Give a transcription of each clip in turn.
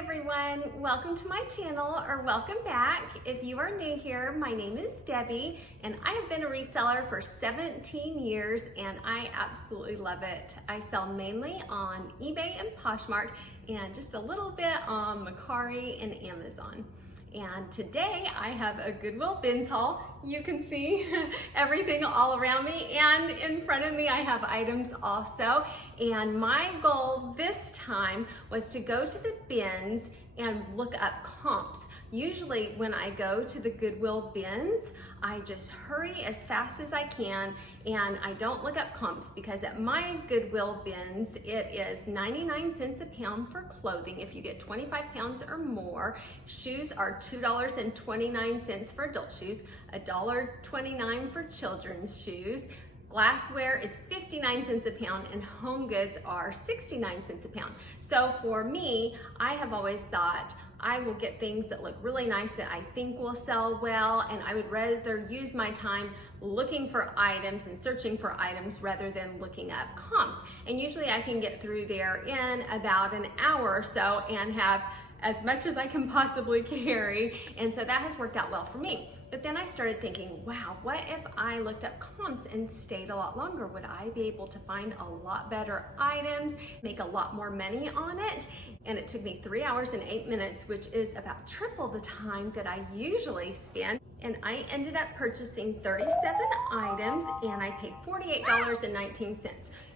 everyone, welcome to my channel, or welcome back. If you are new here, my name is Debbie and I have been a reseller for 17 years and I absolutely love it. I sell mainly on eBay and Poshmark and just a little bit on Maury and Amazon. And today I have a Goodwill bins haul. You can see everything all around me, and in front of me I have items also. And my goal this time was to go to the bins and look up comps. Usually when I go to the Goodwill bins, I just hurry as fast as I can and I don't look up comps, because at my Goodwill bins it is 99 cents a pound for clothing if you get 25 pounds or more. Shoes are $2.29 for adult shoes, $1.29 for children's shoes. Glassware is 59 cents a pound and home goods are 69 cents a pound. So for me, I have always thought I will get things that look really nice that I think will sell well, and I would rather use my time looking for items and searching for items rather than looking up comps. And usually I can get through there in about an hour or so and have as much as I can possibly carry, and so that has worked out well for me. But then I started thinking, wow, what if I looked up comps and stayed a lot longer? Would I be able to find a lot better items, make a lot more money on it? And it took me 3 hours and 8 minutes, which is about triple the time that I usually spend. And I ended up purchasing 37 items and I paid $48.19.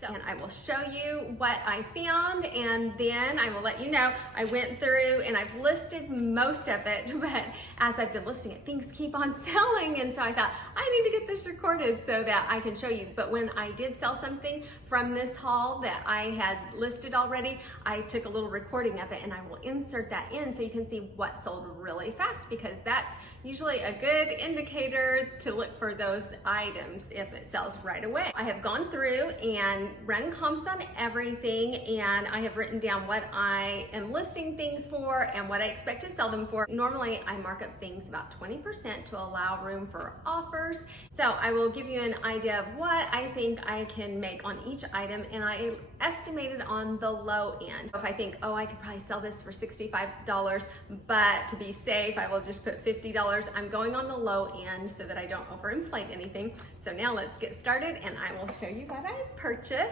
And I will show you what I found, and then I will let you know. I went through and I've listed most of it, but as I've been listing it, things keep on selling, and so I thought I need to get this recorded so that I can show you. But when I did sell something from this haul that I had listed already, I took a little recording of it and I will insert that in so you can see what sold really fast, because that's usually a good indicator to look for those items if it sells right away. I have gone through and run comps on everything, and I have written down what I am listing things for and what I expect to sell them for. Normally I mark up things about 20% to allow room for offers. So I will give you an idea of what I think I can make on each item, and I estimated on the low end. If I think, oh, I could probably sell this for $65, but to be safe I will just put $50, I'm going on the low end so that I don't overinflate anything. So now let's get started and I will show you what I purchased.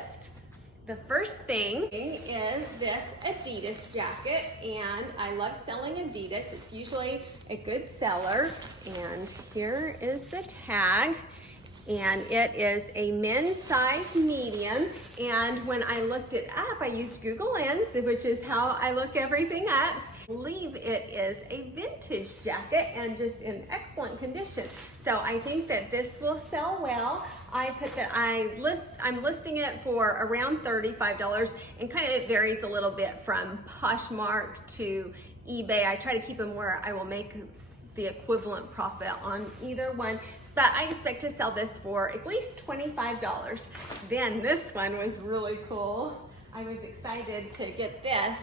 The first thing is this Adidas jacket, and I love selling Adidas. It's usually a good seller. And here is the tag, and it is a men's size medium. And when I looked it up, I used Google Lens, which is how I look everything up. I believe it is a vintage jacket and just in excellent condition. So I think that this will sell well. I put that I'm listing it for around $35, and kind of it varies a little bit from Poshmark to eBay. I try to keep them where I will make the equivalent profit on either one. But I expect to sell this for at least $25. Then this one was really cool. I was excited to get this.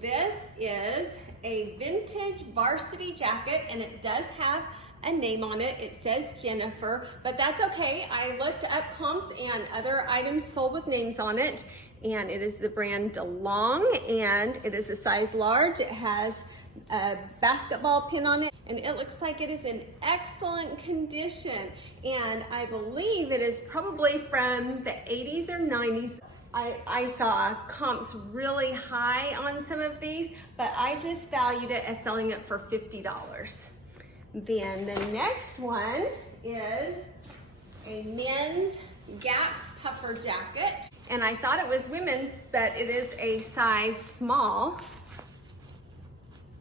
This is a vintage Varsity jacket, and it does have a name on it. It says Jennifer, but that's okay. I looked up comps and other items sold with names on it, and it is the brand DeLong, and it is a size large. It has a basketball pin on it, and it looks like it is in excellent condition, and I believe it is probably from the 80s or 90s. I saw comps really high on some of these, but I just valued it as selling it for $50. Then the next one is a men's Gap puffer jacket, and I thought it was women's, but it is a size small.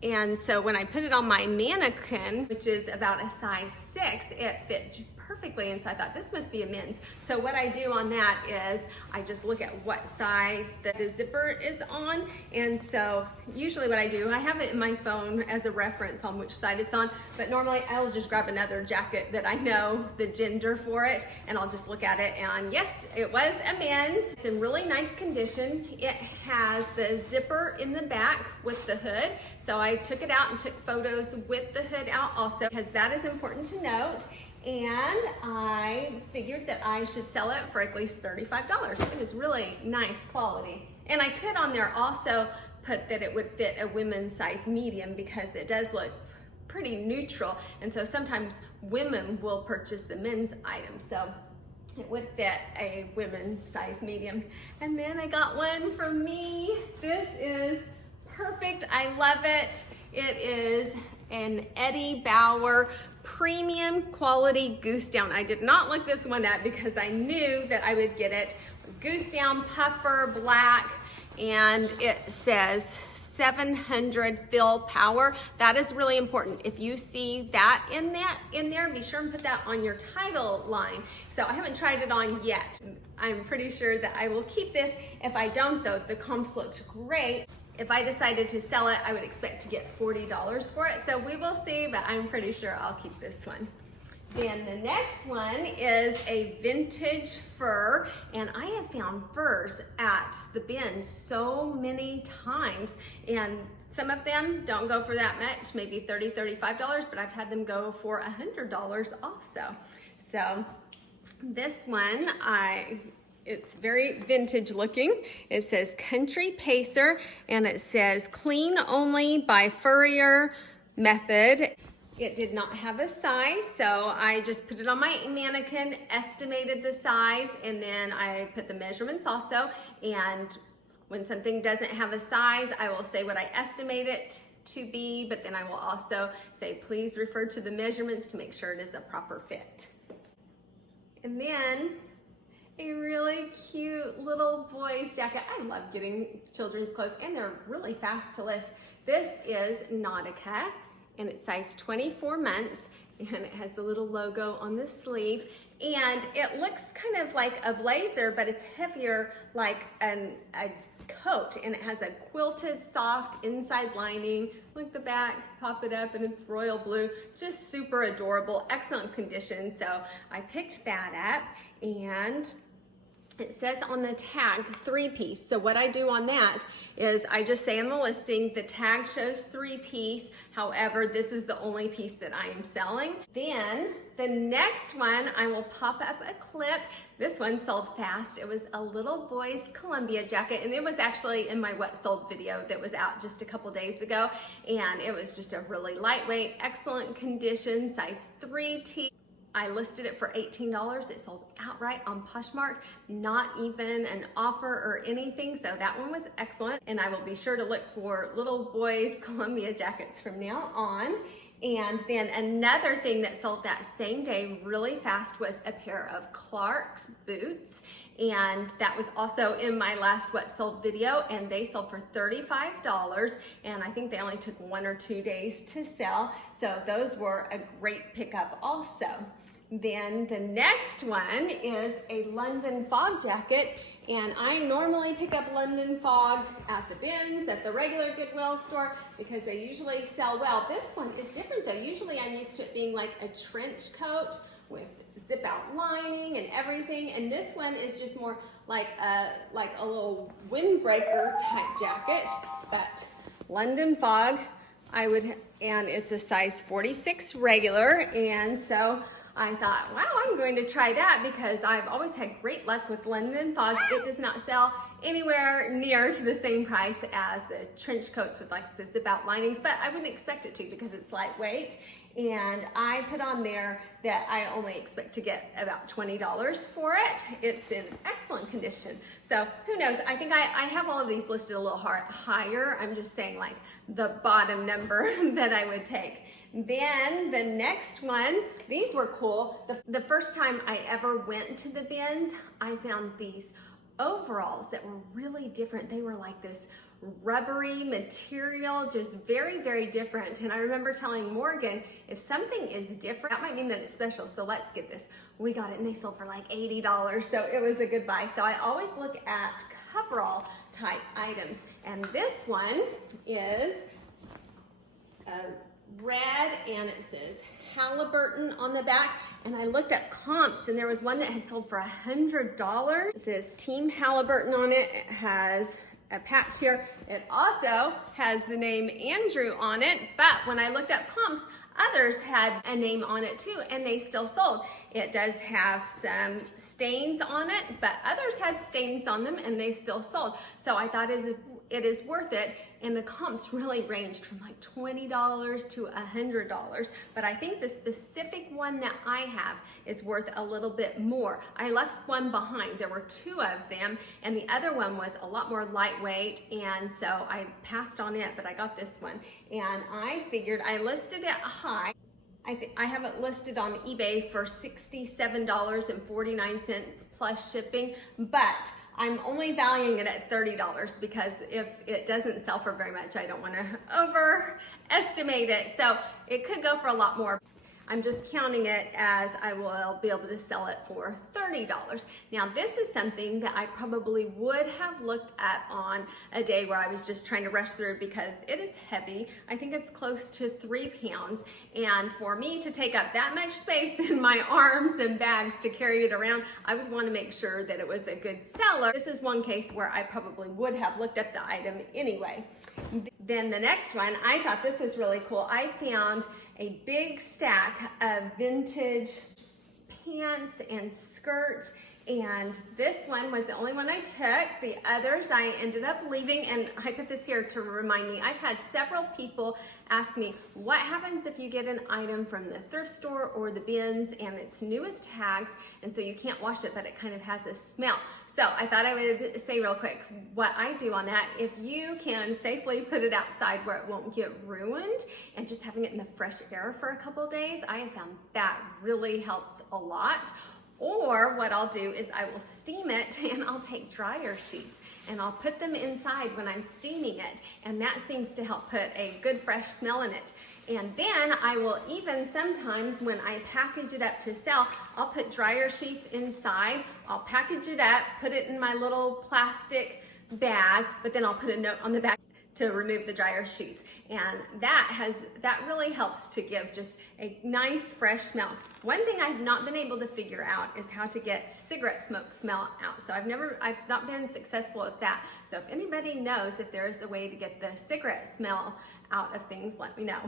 And so when I put it on my mannequin, which is about a size 6, it fit just perfectly, and so I thought this must be a men's. So what I do on that is I just look at what side the zipper is on, and so usually what I do, I have it in my phone as a reference on which side it's on, but normally I'll just grab another jacket that I know the gender for it, and I'll just look at it, and yes, it was a men's. It's in really nice condition. It has the zipper in the back with the hood, so I took it out and took photos with the hood out also, because that is important to note. And I figured that I should sell it for at least $35. It was really nice quality. And I could on there also put that it would fit a women's size medium because it does look pretty neutral, and so sometimes women will purchase the men's items, so it would fit a women's size medium. And then I got one from me. This is perfect. I love it. It is an Eddie Bauer premium quality goose down. I did not look this one up because I knew that I would get it. Goose down puffer black, and it says 700 fill power. That is really important. If you see that in there, be sure and put that on your title line. So I haven't tried it on yet. I'm pretty sure that I will keep this. If I don't though, the comps looked great. If I decided to sell it, I would expect to get $40 for it. So we will see, but I'm pretty sure I'll keep this one. Then the next one is a vintage fur, and I have found furs at the bin so many times, and some of them don't go for that much, maybe $30, $35, but I've had them go for $100 also. So this one, it's very vintage looking. It says Country Pacer, and it says clean only by Furrier method. It did not have a size, so I just put it on my mannequin, estimated the size, and then I put the measurements also. And when something doesn't have a size, I will say what I estimate it to be, but then I will also say, please refer to the measurements to make sure it is a proper fit. And then a really cute little boy's jacket. I love getting children's clothes, and they're really fast to list. This is Nautica, and it's size 24 months, and it has the little logo on the sleeve, and it looks kind of like a blazer, but it's heavier like a coat, and it has a quilted soft inside lining. Look the back, pop it up, and it's royal blue. Just super adorable, excellent condition. So I picked that up, and it says on the tag 3-piece. So what I do on that is I just say in the listing, the tag shows 3-piece. However, this is the only piece that I am selling. Then the next one, I will pop up a clip. This one sold fast. It was a little boy's Columbia jacket, and it was actually in my what sold video that was out just a couple days ago. And it was just a really lightweight, excellent condition, size 3T. I listed it for $18. It sold outright on Poshmark, not even an offer or anything. So that one was excellent. And I will be sure to look for little boys' Columbia jackets from now on. And then another thing that sold that same day really fast was a pair of Clark's boots. And that was also in my last what sold video, and they sold for $35. And I think they only took 1 or 2 days to sell. So those were a great pickup also. Then the next one is a London fog jacket, and I normally pick up London fog at the bins, at the regular Goodwill store, because they usually sell well. This one is different though. Usually I'm used to it being like a trench coat with zip out lining and everything, and this one is just more like a little windbreaker type jacket. But London fog, and it's a size 46 regular, and so I thought, wow, I'm going to try that because I've always had great luck with London fog. It does not sell anywhere near to the same price as the trench coats with like the zip out linings, but I wouldn't expect it to because it's lightweight. And I put on there that I only expect to get about $20 for it. It's in excellent condition. So who knows? I think I have all of these listed a little higher. I'm just saying like the bottom number that I would take. Then the next one, these were cool. The first time I ever went to the bins, I found these overalls that were really different. They were like this rubbery material, just very, very different. And I remember telling Morgan, if something is different, that might mean that it's special. So let's get this. We got it, and they sold for like $80. So it was a good buy. So I always look at coverall type items. And this one is red, and it says Halliburton on the back, and I looked up comps, and there was one that had sold for $100. It says Team Halliburton on it. It has a patch here. It also has the name Andrew on it, but when I looked up comps, others had a name on it too, and they still sold. It does have some stains on it, but others had stains on them, and they still sold. So I thought it is worth it and the comps really ranged from like $20 to $100. But I think the specific one that I have is worth a little bit more. I left one behind. There were two of them, and the other one was a lot more lightweight, and so I passed on it, but I got this one. And I figured, I listed it high. I have it listed on eBay for $67.49 plus shipping, but I'm only valuing it at $30 because if it doesn't sell for very much, I don't want to overestimate it. So it could go for a lot more. I'm just counting it as I will be able to sell it for $30. Now this is something that I probably would have looked at on a day where I was just trying to rush through because it is heavy. I think it's close to 3 pounds, and for me to take up that much space in my arms and bags to carry it around, I would want to make sure that it was a good seller. This is one case where I probably would have looked up the item anyway. Then the next one, I thought this was really cool. I found a big stack of vintage pants and skirts, and this one was the only one I took. The others I ended up leaving, and I put this here to remind me. I've had several people ask me, what happens if you get an item from the thrift store or the bins and it's new with tags, and so you can't wash it, but it kind of has a smell. So I thought I would say real quick what I do on that. If you can safely put it outside where it won't get ruined, and just having it in the fresh air for a couple days, I have found that really helps a lot. Or what I'll do is I will steam it, and I'll take dryer sheets and I'll put them inside when I'm steaming it, and that seems to help put a good fresh smell in it. And then I will even sometimes, when I package it up to sell, I'll put dryer sheets inside, I'll package it up, put it in my little plastic bag, but then I'll put a note on the back to remove the dryer sheets. And that really helps to give just a nice fresh smell. One thing I've not been able to figure out is how to get cigarette smoke smell out. So I've not been successful at that. So if anybody knows if there is a way to get the cigarette smell out of things, let me know.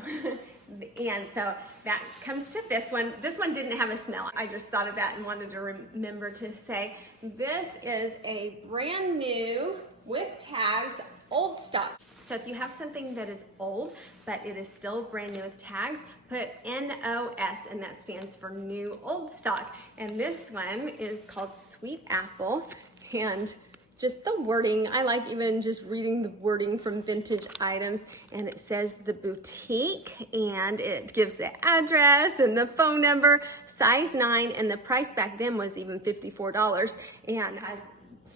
And so that comes to this one. This one didn't have a smell. I just thought of that and wanted to remember to say, this is a brand new with tags, old stock. So if you have something that is old, but it is still brand new with tags, put NOS, and that stands for new old stock. And this one is called Sweet Apple, and just the wording, I like even just reading the wording from vintage items, and it says the boutique, and it gives the address and the phone number, size 9, and the price back then was even $54. And as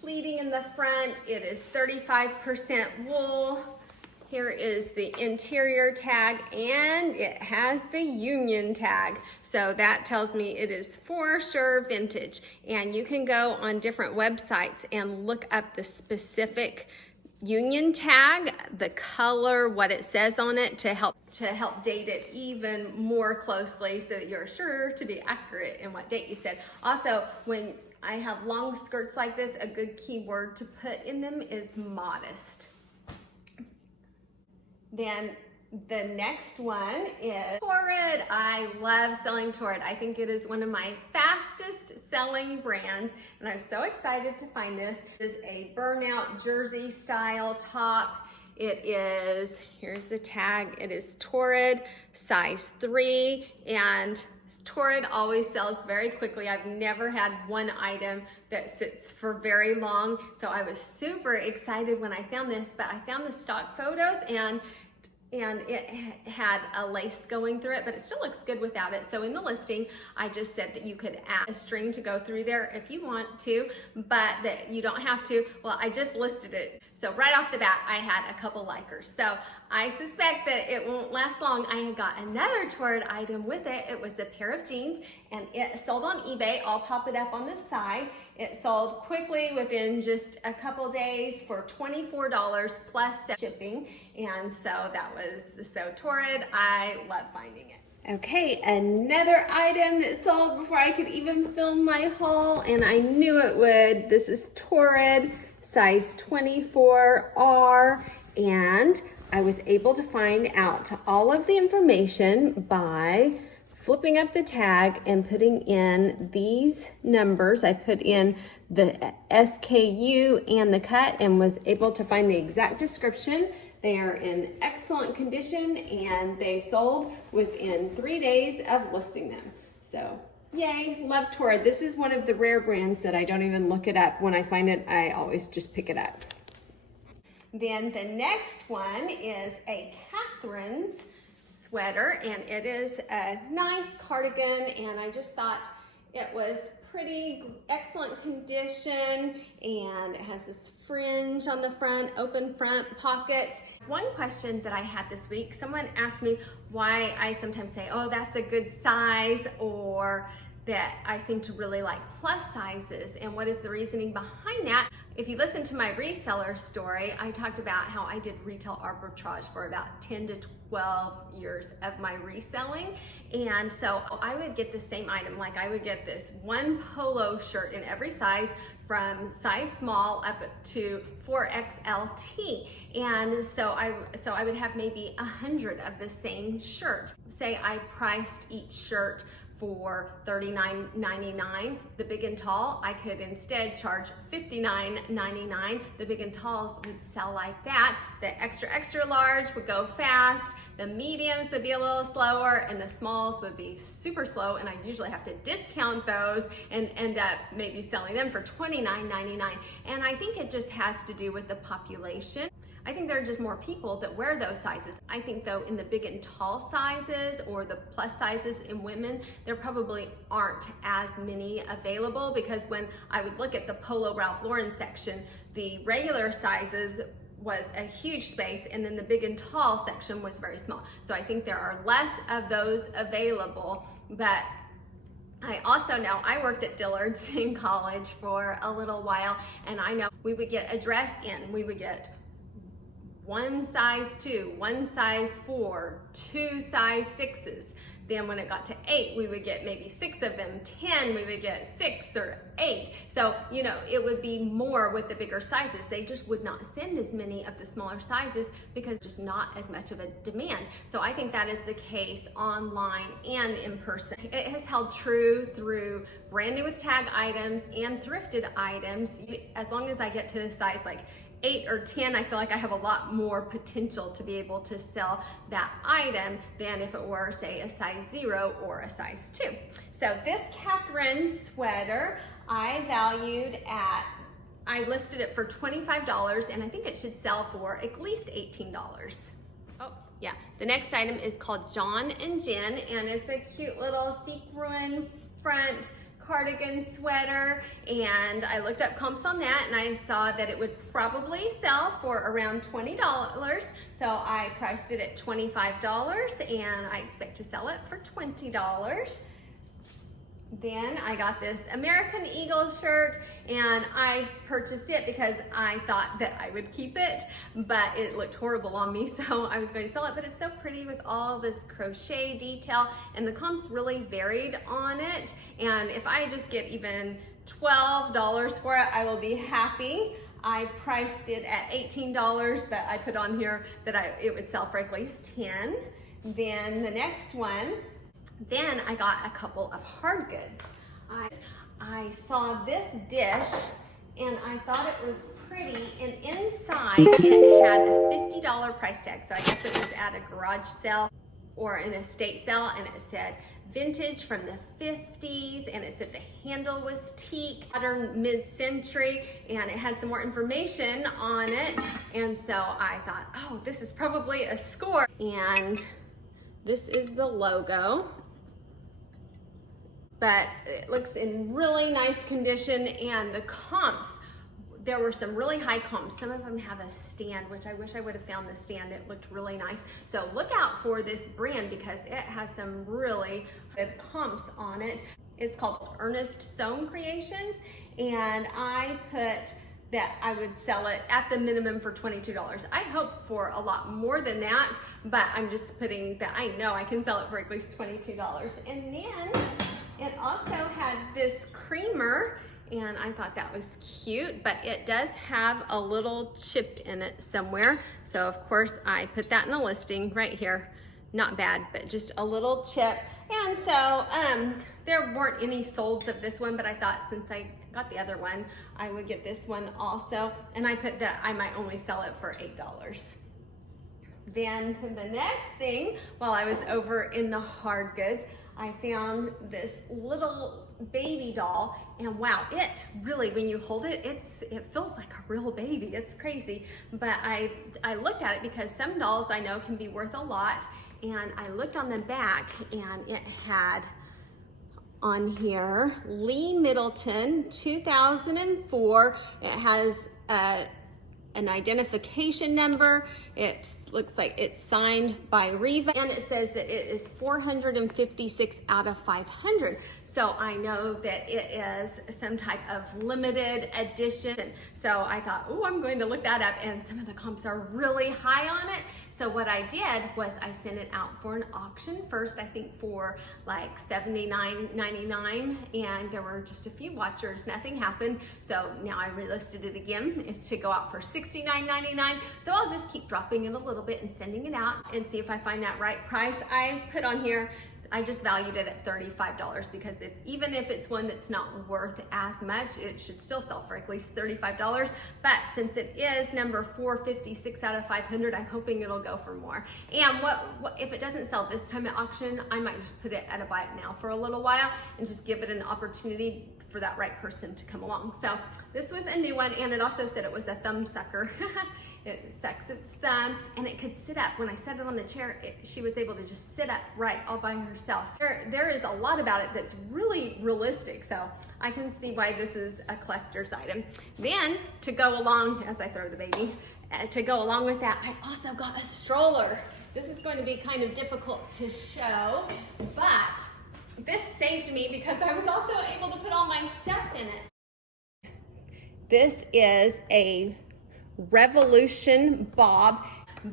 pleating in the front, it is 35% wool. Here is the interior tag, and it has the union tag. So that tells me it is for sure vintage. And you can go on different websites and look up the specific union tag, the color, what it says on it, to help date it even more closely so that you're sure to be accurate in what date you said. Also, when I have long skirts like this, a good keyword to put in them is modest. Then the next one is Torrid. I love selling Torrid. I think it is one of my fastest selling brands, and I'm so excited to find this. It is a burnout jersey style top. It is, here's the tag, it is Torrid, size 3, and Torrid always sells very quickly. I've never had one item that sits for very long, so I was super excited when I found this, but I found the stock photos, and it had a lace going through it, but it still looks good without it. So in the listing, I just said that you could add a string to go through there if you want to, but that you don't have to. Well, I just listed it. So right off the bat, I had a couple likers. So I suspect that it won't last long. I got another Torrid item with it. It was a pair of jeans, and it sold on eBay. I'll pop it up on the side. It sold quickly within just a couple days for $24 plus shipping. And so that was, so Torrid, I love finding it. Okay, another item that sold before I could even film my haul, and I knew it would. This is Torrid, size 24R, and I was able to find out all of the information by flipping up the tag and putting in these numbers. I put in the SKU and the cut and was able to find the exact description They are in excellent condition and they sold within 3 days of listing them. So yay, love Torrid. This is one of the rare brands that I don't even look it up. When I find it, I always just pick it up. Then the next one is a Katherine's sweater, and it is a nice cardigan, and I just thought it was pretty excellent condition, and it has this fringe on the front, open front pockets. One question that I had this week, someone asked me why I sometimes say, oh, that's a good size, or that I seem to really like plus sizes, and what is the reasoning behind that. If you listen to my reseller story, I talked about how I did retail arbitrage for about 10 to 12 years of my reselling. And so I would get the same item, like I would get this one polo shirt in every size from size small up to 4XLT. And so I would have maybe 100 of the same shirt. Say I priced each shirt for $39.99, the big and tall, I could instead charge $59.99. The big and talls would sell like that. The extra large would go fast, the mediums would be a little slower, and the smalls would be super slow, and I usually have to discount those and end up maybe selling them for $29.99. And I think it just has to do with the population. I think there are just more people that wear those sizes. I think though in the big and tall sizes or the plus sizes in women, there probably aren't as many available, because when I would look at the Polo Ralph Lauren section, the regular sizes was a huge space, and then the big and tall section was very small. So I think there are less of those available, but I also know I worked at Dillard's in college for a little while, and I know we would get a dress in, we would get one size 2, one size 4, 2 size 6s. Then when it got to 8, we would get maybe 6 of them. 10, we would get 6 or 8. So, you know, it would be more with the bigger sizes. They just would not send as many of the smaller sizes because just not as much of a demand. So I think that is the case online and in person. It has held true through brand new with tag items and thrifted items. As long as I get to the size like 8 or 10, I feel like I have a lot more potential to be able to sell that item than if it were, say, a size 0 or a size 2. So this Katherine sweater, I listed it for $25, and I think it should sell for at least $18. Oh, yeah. The next item is called John and Jen, and it's a cute little sequin front cardigan sweater, and I looked up comps on that, and I saw that it would probably sell for around $20, so I priced it at $25, and I expect to sell it for $20. Then I got this American Eagle shirt, and I purchased it because I thought that I would keep it, but it looked horrible on me, so I was going to sell it. But it's so pretty with all this crochet detail, and the comps really varied on it. And if I just get even $12 for it, I will be happy. I priced it at $18, but I put on here that it would sell for at least $10. Then the next one, then I got a couple of hard goods. I saw this dish, and I thought it was pretty, and inside it had a $50 price tag. So I guess it was at a garage sale or an estate sale, and it said vintage from the 50s, and it said the handle was teak, modern mid-century, and it had some more information on it. And so I thought, oh, this is probably a score. And this is the logo, but it looks in really nice condition, and the comps, there were some really high comps. Some of them have a stand, which I wish I would have found the stand. It looked really nice. So look out for this brand because it has some really good comps on it. It's called Ernest Sewn Creations, and I put that I would sell it at the minimum for $22. I hope for a lot more than that, but I'm just putting that I know I can sell it for at least $22. And then it also had this creamer, and I thought that was cute, but it does have a little chip in it somewhere. So of course I put that in the listing right here. Not bad, but just a little chip. And so there weren't any solds of this one, but I thought since I got the other one, I would get this one also. And I put that I might only sell it for $8. Then the next thing, while I was over in the hard goods, I found this little baby doll, and wow, it really, when you hold it, it feels like a real baby. It's crazy. But I looked at it because some dolls I know can be worth a lot, and I looked on the back and it had on here Lee Middleton 2004. It has an identification number. It looks like it's signed by Riva, and it says that it is 456 out of 500. So I know that it is some type of limited edition. So I thought, oh, I'm going to look that up, and some of the comps are really high on it. So what I did was I sent it out for an auction first, I think for like $79.99, and there were just a few watchers, nothing happened. So now I relisted it again. It's to go out for $69.99. So I'll just keep dropping it a little bit and sending it out and see if I find that right price. I put on here, I just valued it at $35 because even if it's one that's not worth as much, it should still sell for at least $35. But since it is number 456 out of 500, I'm hoping it'll go for more. And what if it doesn't sell this time at auction, I might just put it at a buy it now for a little while and just give it an opportunity for that right person to come along. So this was a new one, and it also said it was a thumb sucker. It sucks its thumb, and it could sit up. When I set it on the chair, she was able to just sit up right all by herself. There is a lot about it that's really realistic, so I can see why this is a collector's item. Then, to go along, as I throw the baby, to go along with that, I also got a stroller. This is going to be kind of difficult to show, but this saved me because I was also able to put all my stuff in it. This is a Revolution Bob,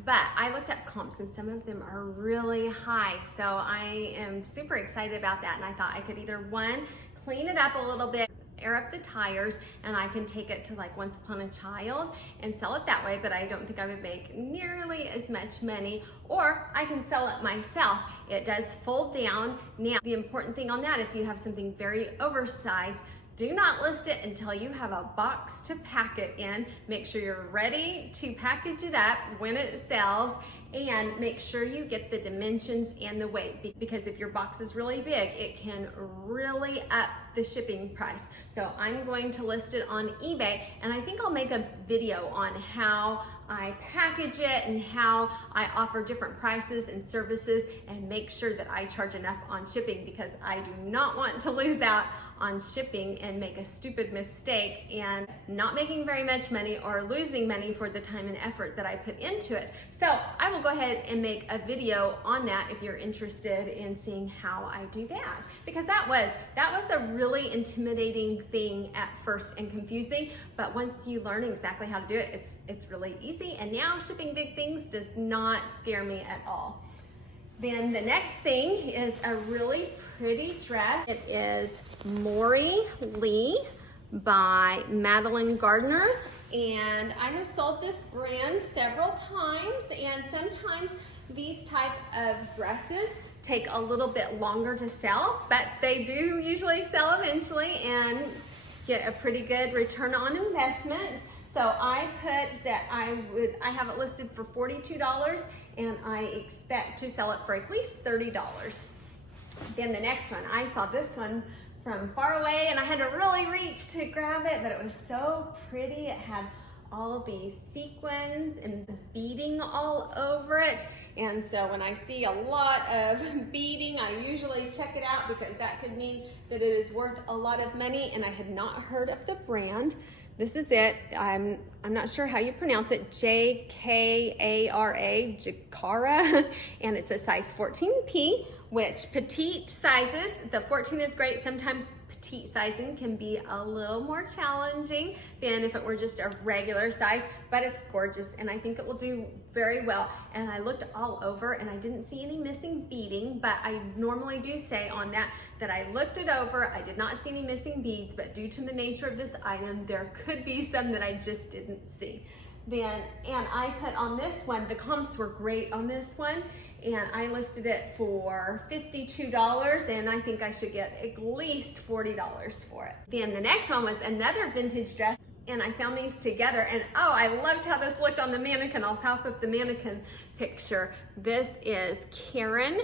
but I looked up comps and some of them are really high, so I am super excited about that. And I thought I could either one, clean it up a little bit, air up the tires, and I can take it to like Once Upon a Child and sell it that way, but I don't think I would make nearly as much money, or I can sell it myself. It does fold down. Now, the important thing on that, if you have something very oversized, do not list it until you have a box to pack it in. Make sure you're ready to package it up when it sells, and make sure you get the dimensions and the weight, because if your box is really big, it can really up the shipping price. So I'm going to list it on eBay, and I think I'll make a video on how I package it and how I offer different prices and services and make sure that I charge enough on shipping, because I do not want to lose out on shipping and make a stupid mistake and not making very much money or losing money for the time and effort that I put into it. So I will go ahead and make a video on that if you're interested in seeing how I do that, because that was a really intimidating thing at first and confusing, but once you learn exactly how to do it, it's really easy, and now shipping big things does not scare me at all. Then the next thing is a really pretty dress. It is Maury Lee by Madeleine Gardner, and I have sold this brand several times, and sometimes these type of dresses take a little bit longer to sell, but they do usually sell eventually and get a pretty good return on investment. So I put that I have it listed for $42, and I expect to sell it for at least $30. Then the next one, I saw this one from far away, and I had to really reach to grab it, but it was so pretty. It had all these sequins and beading all over it, and so when I see a lot of beading, I usually check it out, because that could mean that it is worth a lot of money, and I had not heard of the brand. This is it. I'm not sure how you pronounce it. J-K-A-R-A, Jakara, and it's a size 14P, which petite sizes, the 14 is great. Sometimes petite sizing can be a little more challenging than if it were just a regular size, but it's gorgeous, and I think it will do very well. And I looked all over and I didn't see any missing beading, but I normally do say on that I looked it over, I did not see any missing beads, but due to the nature of this item, there could be some that I just didn't see. And I put on this one, the comps were great on this one, and I listed it for $52, and I think I should get at least $40 for it. Then the next one was another vintage dress, and I found these together, and oh, I loved how this looked on the mannequin. I'll pop up the mannequin picture. This is Karen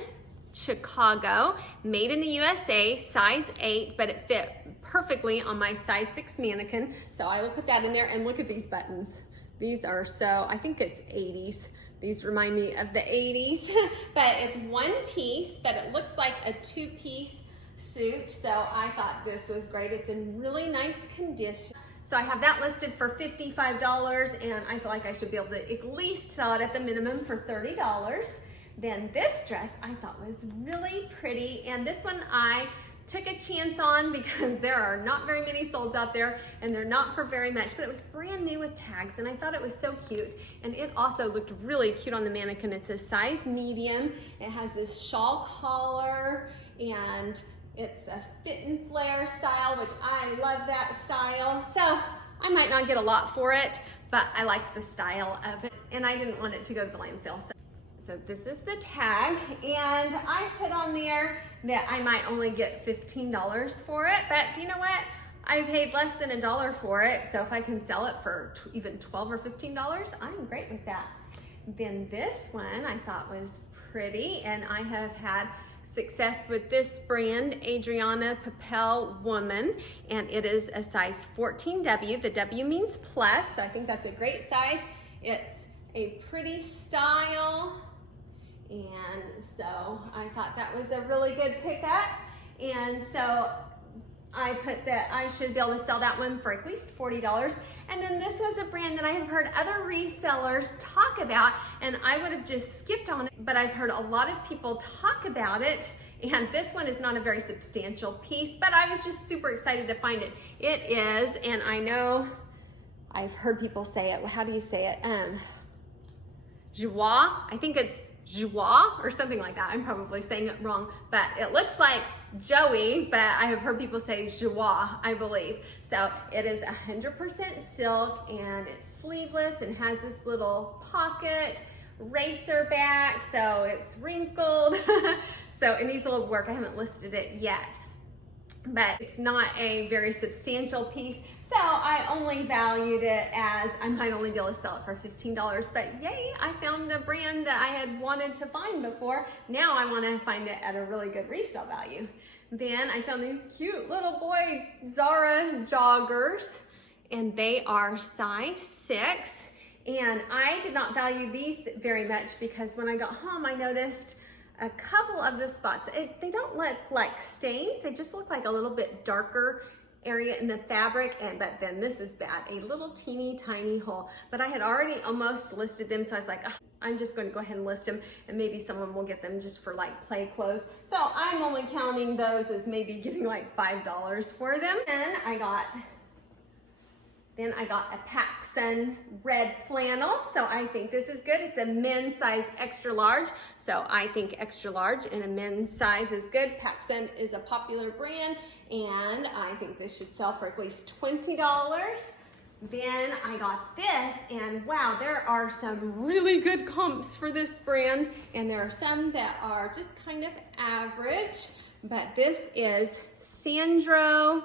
Chicago, made in the USA, size 8, but it fit perfectly on my size 6 mannequin. So I will put that in there, and look at these buttons. These are so, I think it's 80s. These remind me of the 80s, but it's one piece, but it looks like a 2-piece suit. So I thought this was great. It's in really nice condition. So I have that listed for $55, and I feel like I should be able to at least sell it at the minimum for $30. Then this dress I thought was really pretty, and this one I took a chance on because there are not very many solds out there, and they're not for very much, but it was brand new with tags, and I thought it was so cute. And it also looked really cute on the mannequin. It's a size medium. It has this shawl collar, and it's a fit and flare style, which I love that style. So I might not get a lot for it, but I liked the style of it, and I didn't want it to go to the landfill. So this is the tag, and I put on there that I might only get $15 for it, but you know what? I paid less than $1 for it, so if I can sell it for even $12 or $15, I'm great with that. Then this one I thought was pretty, and I have had success with this brand, Adriana Papel Woman, and it is a size 14W. The W means plus, so I think that's a great size. It's a pretty style, and so I thought that was a really good pickup. And so I put that I should be able to sell that one for at least $40. And then this was a brand that I have heard other resellers talk about, and I would have just skipped on it, but I've heard a lot of people talk about it. And this one is not a very substantial piece, but I was just super excited to find it. It is, and I know I've heard people say it. How do you say it? Joie. I think it's Joie or something like that. I'm probably saying it wrong, but it looks like Joey, but I have heard people say Joie, I believe. So it is 100% silk, and it's sleeveless and has this little pocket racer back, so it's wrinkled. So it needs a little work. I haven't listed it yet, but it's not a very substantial piece. So I only valued it as I might only be able to sell it for $15, but yay, I found a brand that I had wanted to find before. Now I want to find it at a really good resale value. Then I found these cute little boy Zara Joggers, and they are size 6. And I did not value these very much because when I got home, I noticed a couple of the spots. They don't look like stains. They just look like a little bit darker area in the fabric, but then this is bad, a little teeny tiny hole. But I had already almost listed them, so I was like, I'm just going to go ahead and list them, and maybe someone will get them just for like play clothes. So I'm only counting those as maybe getting like $5 for them. Then I got a PacSun red flannel, so I think this is good. It's a men's size extra large, so I think extra large and a men's size is good. PacSun is a popular brand, and I think this should sell for at least $20. Then I got this, and wow, there are some really good comps for this brand, and there are some that are just kind of average, but this is Sandro.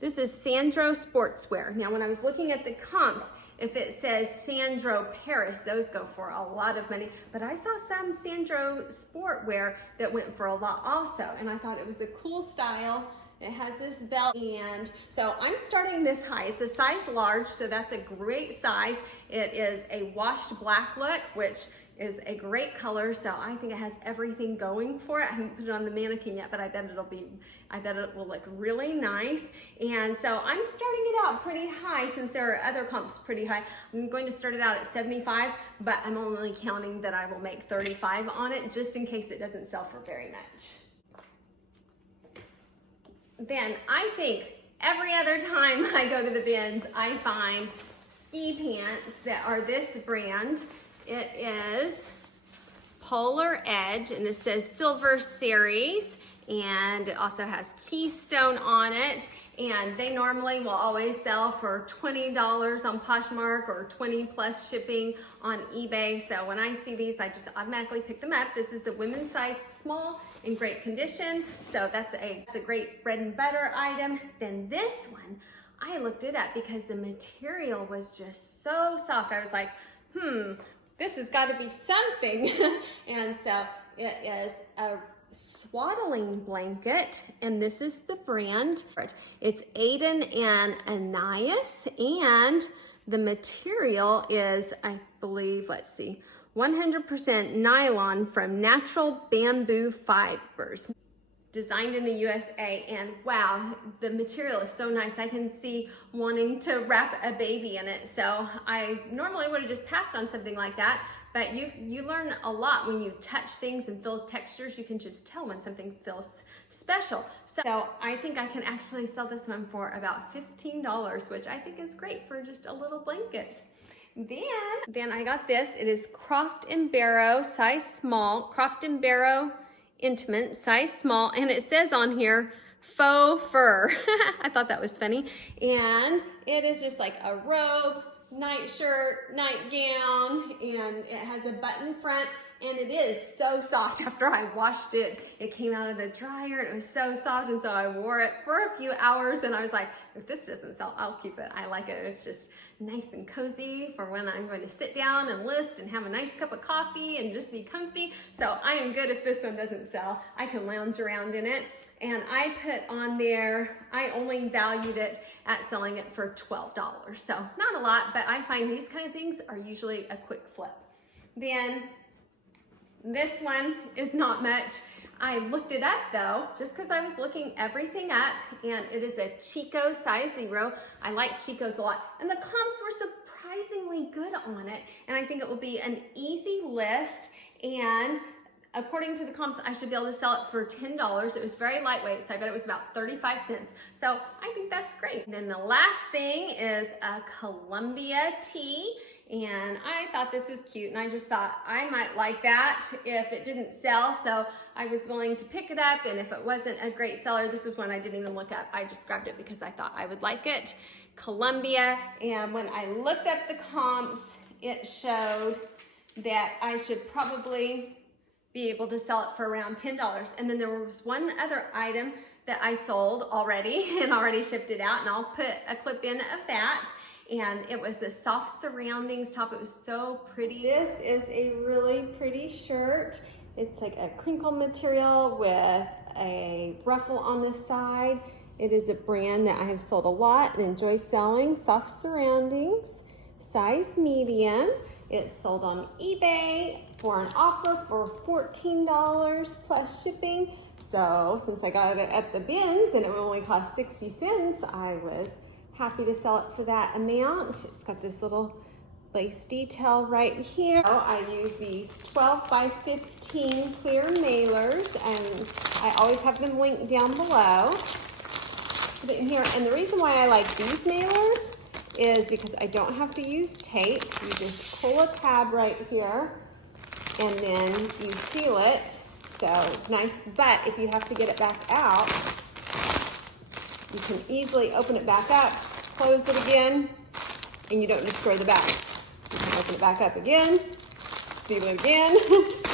This is Sandro Sportswear. Now, when I was looking at the comps, if it says Sandro Paris, those go for a lot of money, but I saw some Sandro Sportwear that went for a lot also, and I thought it was a cool style. It has this belt, and so I'm starting this high. It's a size large, so that's a great size. It is a washed black look, which is a great color, so I think it has everything going for it. I haven't put it on the mannequin yet, but I bet it will look really nice. And so I'm starting it out pretty high since there are other comps pretty high. I'm going to start it out at 75, but I'm only counting that I will make 35 on it just in case it doesn't sell for very much. Then I think every other time I go to the bins, I find ski pants that are this brand. It is Polar Edge, and this says Silver Series, and it also has Keystone on it, and they normally will always sell for $20 on Poshmark or 20 plus shipping on eBay. So when I see these, I just automatically pick them up. This is a women's size small in great condition. So that's a great bread and butter item. Then this one, I looked it up because the material was just so soft. I was like, this has got to be something. And so it is a Swaddling Blanket, and this is the brand. It's Aden and Anais, and the material is, I believe, 100% nylon from natural bamboo fibers. Designed in the USA, and wow, the material is so nice. I can see wanting to wrap a baby in it. So I normally would have just passed on something like that, but you learn a lot when you touch things and feel textures. You can just tell when something feels special. So I think I can actually sell this one for about $15, which I think is great for just a little blanket. Then I got this. It is Croft & Barrow, size small, Croft & Barrow Intimate, size small, and it says on here, faux fur. I thought that was funny. And it is just like a robe, nightshirt, nightgown, and it has a button front, and it is so soft. After I washed it, it came out of the dryer, and it was so soft, and so I wore it for a few hours, and I was like, if this doesn't sell, I'll keep it. I like it. It's just nice and cozy for when I'm going to sit down and list and have a nice cup of coffee and just be comfy. So I am good if this one doesn't sell. I can lounge around in it. And I put on there, I only valued it at selling it for $12. So not a lot, but I find these kind of things are usually a quick flip. Then this one is not much. I looked it up though, just because I was looking everything up, and it is a Chico size 0. I like Chicos a lot, and the comps were surprisingly good on it, and I think it will be an easy list, and according to the comps, I should be able to sell it for $10. It was very lightweight, so I bet it was about 35 cents. So I think that's great. Then the last thing is a Columbia tee. And I thought this was cute, and I just thought I might like that if it didn't sell. So I was willing to pick it up, and if it wasn't a great seller, this was one I didn't even look up. I just grabbed it because I thought I would like it. Columbia, and when I looked up the comps, it showed that I should probably be able to sell it for around $10. And then there was one other item that I sold already and already shipped it out, and I'll put a clip in of that. And it was a soft surroundings top. It was so pretty. This is a really pretty shirt. It's like a crinkle material with a ruffle on the side. It is a brand that I have sold a lot and enjoy selling. Soft surroundings, size medium. It's sold on eBay for an offer for $14 plus shipping. So since I got it at the bins and it only cost 60 cents, I was happy to sell it for that amount. It's got this little lace detail right here. I use these 12 by 15 clear mailers, and I always have them linked down below. Put it in here, and the reason why I like these mailers is because I don't have to use tape. You just pull a tab right here, and then you seal it, so it's nice. But if you have to get it back out, you can easily open it back up, close it again, and you don't destroy the back. You can open it back up again, seal it again,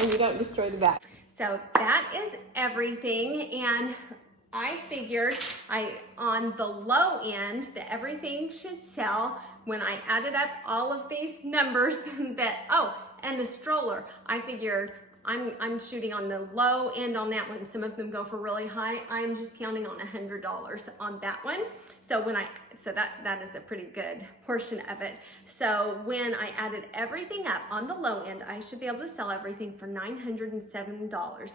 and you don't destroy the back. So that is everything, and I figured on the low end that everything should sell when I added up all of these numbers that, and the stroller, I figured I'm shooting on the low end on that one. Some of them go for really high. I'm just counting on $100 on that one. So that is a pretty good portion of it. So when I added everything up on the low end, I should be able to sell everything for $907.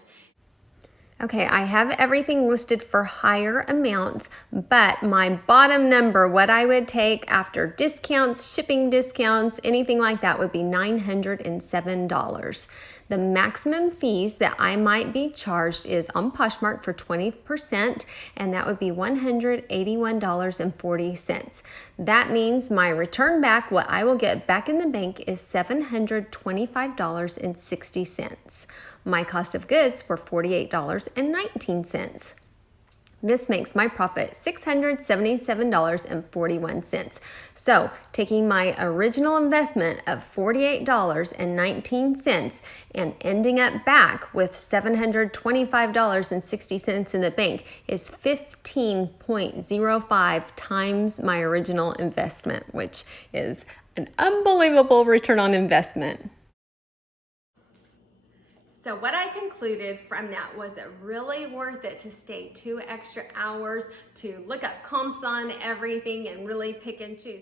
Okay, I have everything listed for higher amounts, but my bottom number, what I would take after discounts, shipping discounts, anything like that would be $907. The maximum fees that I might be charged is on Poshmark for 20%, and that would be $181.40. That means my return back, what I will get back in the bank, is $725.60. My cost of goods were $48.19. This makes my profit $677.41. So taking my original investment of $48.19 and ending up back with $725.60 in the bank is 15.05 times my original investment, which is an unbelievable return on investment. So what I concluded from that was it really worth it to stay 2 extra hours to look up comps on everything and really pick and choose.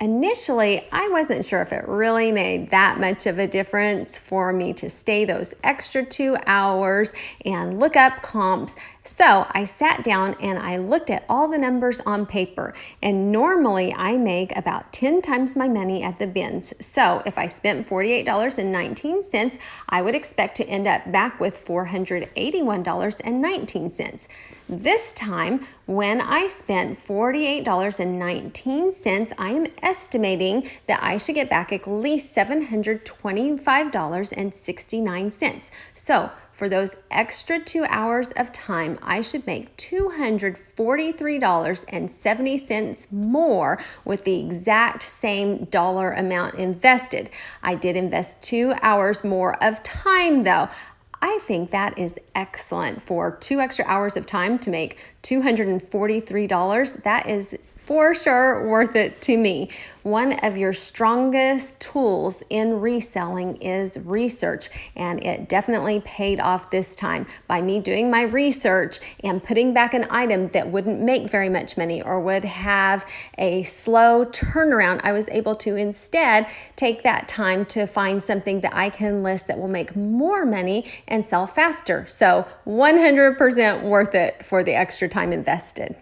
Initially, I wasn't sure if it really made that much of a difference for me to stay those extra 2 hours and look up comps. So I sat down and I looked at all the numbers on paper, and normally I make about 10 times my money at the bins. So if I spent $48.19, I would expect to end up back with $481.19. This time, when I spent $48.19, I am estimating that I should get back at least $725.69. So for those extra 2 hours of time, I should make $243.70 more with the exact same dollar amount invested. I did invest 2 hours more of time though. I think that is excellent for 2 extra hours of time to make $243. That is for sure worth it to me. One of your strongest tools in reselling is research, and it definitely paid off this time by me doing my research and putting back an item that wouldn't make very much money or would have a slow turnaround. I was able to instead take that time to find something that I can list that will make more money and sell faster. So 100% worth it for the extra time invested.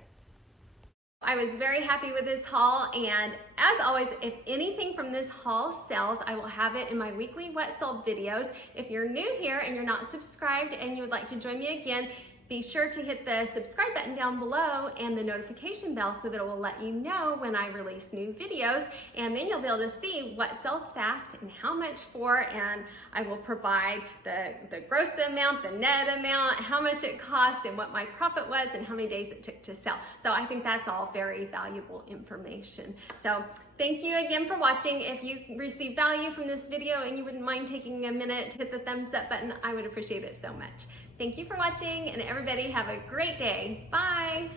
I was very happy with this haul, and as always, if anything from this haul sells, I will have it in my weekly wet sell videos. If you're new here and you're not subscribed and you would like to join me again, be sure to hit the subscribe button down below and the notification bell so that it will let you know when I release new videos, and then you'll be able to see what sells fast and how much for, and I will provide the gross amount, the net amount, how much it cost, and what my profit was, and how many days it took to sell. So I think that's all very valuable information. So thank you again for watching. If you received value from this video and you wouldn't mind taking a minute to hit the thumbs up button, I would appreciate it so much. Thank you for watching, and everybody have a great day. Bye.